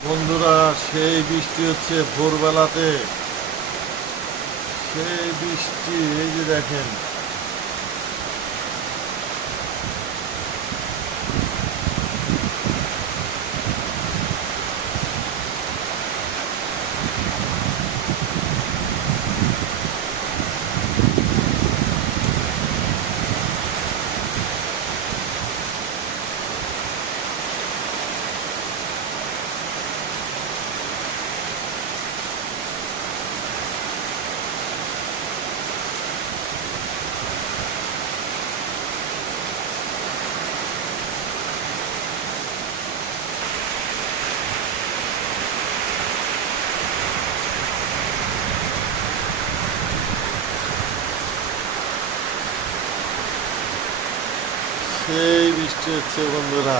বন্ধুরা সেই বৃষ্টি হচ্ছে ভোরবেলাতে। সেই বৃষ্টি এই যে দেখেন। সেই বৃষ্টি হচ্ছে বন্ধুরা।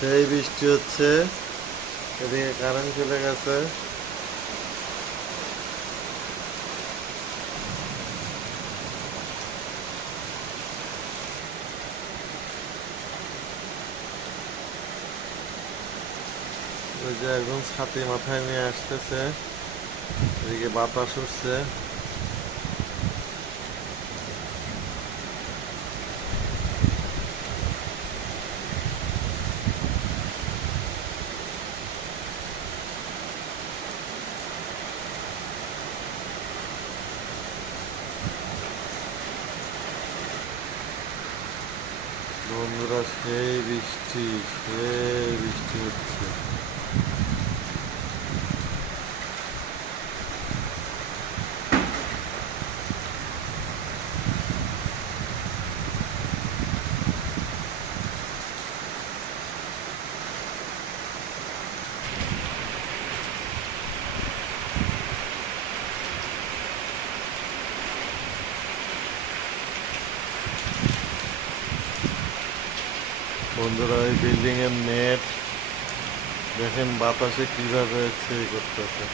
সেই বৃষ্টি হচ্ছে। এদিকে কারেন্ট চলে গেছে। ওই যে একজন ছাতি মাথায় নিয়ে আসতেছে। এদিকে বাতাস উঠছে। বন্ধুরা সেই বৃষ্টি সেই বন্ধুরা এই বিল্ডিং এর নেট দেখেন বাতাসে কীভাবে হচ্ছে করতেছে।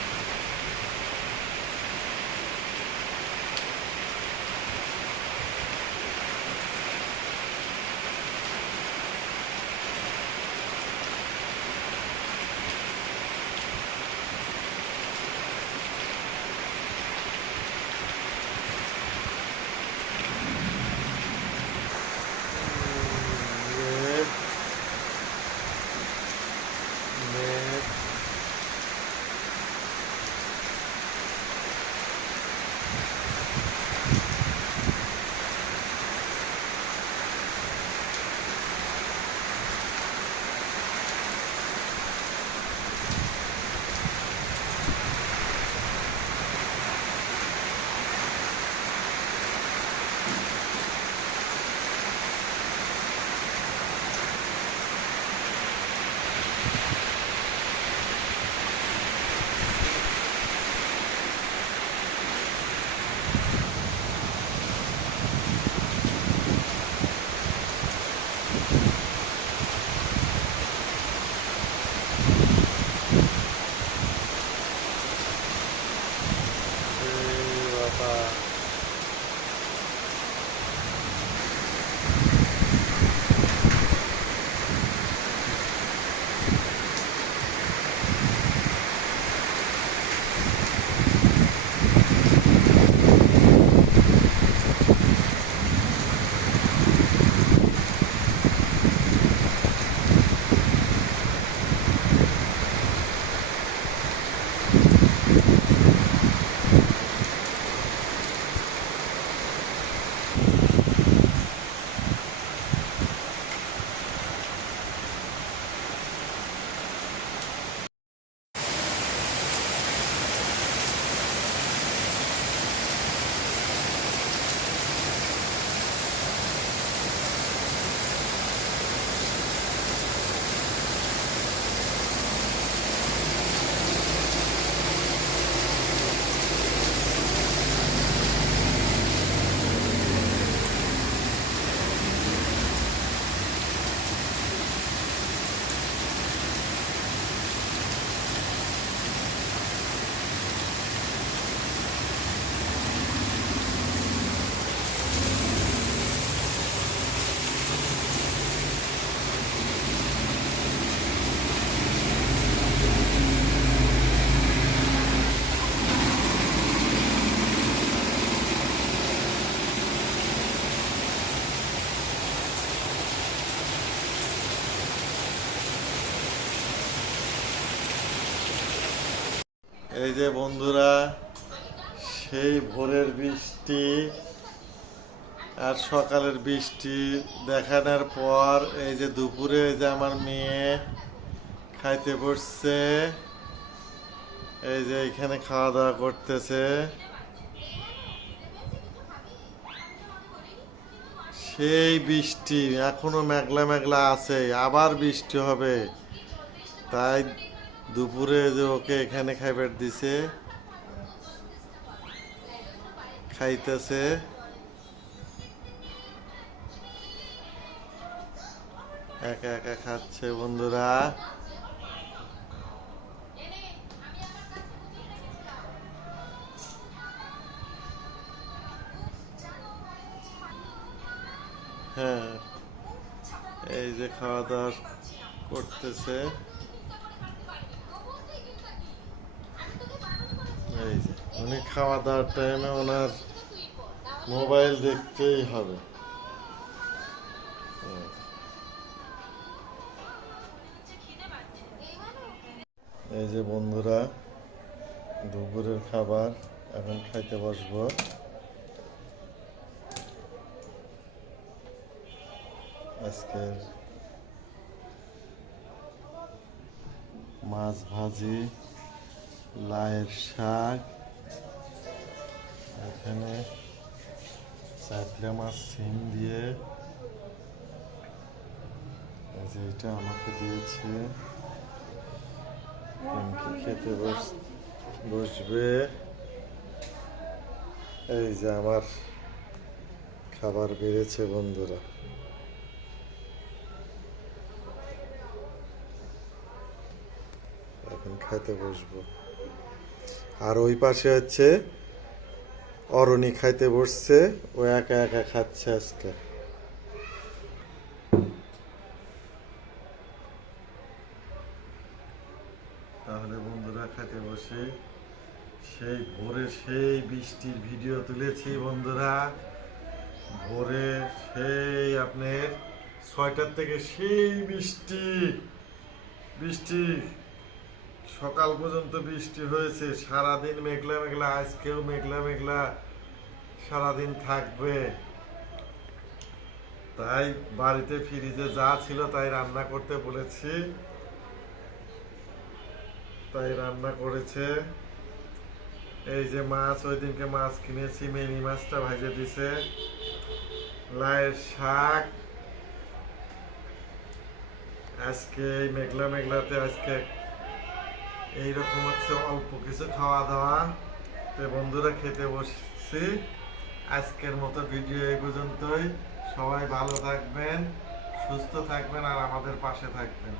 uh, এই যে বন্ধুরা, সেই ভোরের বৃষ্টি আর সকালের বৃষ্টি দেখানোর পর এই যে দুপুরে এই যে আমার মেয়ে খাইতে বসছে, এই যে এখানে খাওয়া দাওয়া করতেছে। সেই বৃষ্টি এখনও মেঘলা মেঘলা আছে, আবার বৃষ্টি হবে। তাই দুপুরে যে ওকে এখানে খাইবার দিছে, খাইতেছে। একা একা খাচ্ছে বন্ধুরা। হ্যাঁ এই যে খাওয়া দাওয়া করতেছে এই যে উনি খাওয়া দাওয়ার টাইমে ওনার মোবাইল দেখতেই হবে। এই যে বন্ধুরা, দুপুরের খাবার, এখন খাইতে বসবো। আজকের মাছ ভাজি, লাইয়ের শাক এখানে চাকরা মাছ সিম দিয়ে যে এটা আমাকে দিয়েছে। খেতে বস, বসবে? এই যে আমার খাবার বেড়েছে বন্ধুরা। এখন খাইতে বসবো। আর ওই পাশে হচ্ছে অরণি খাইতে বসছে, ও একা একা খাচ্ছে আজকে। তাহলে বন্ধুরা খাইতে বসে, সেই ভোরে সেই বৃষ্টির ভিডিও তুলেছি বন্ধুরা। ভোরে সেই আপনার ছয়টার থেকে সেই বৃষ্টি বৃষ্টি। সকাল পর্যন্ত বৃষ্টি হয়েছে, সারাদিন মেঘলা মেঘলা, আজকেও মেঘলা মেঘলা, সারাদিন থাকবে। তাই বাড়িতে ফ্রিজে যা ছিল তাই রান্না করতে বলেছি। তাই রান্না করেছে। এই যে মাছ, ওই দিনকে মাছ কিনেছি, মেনি মাছটা ভাজে দিছে। লাইয়ের শাক। আজকে এই মেঘলা মেঘলাতে আজকে এইরকম হচ্ছে অল্প কিছু খাওয়া দাওয়া তো বন্ধুরা খেতে বসছি। আজকের মতো ভিডিও এই পর্যন্তই। সবাই ভালো থাকবেন, সুস্থ থাকবেন, আর আমাদের পাশে থাকবেন।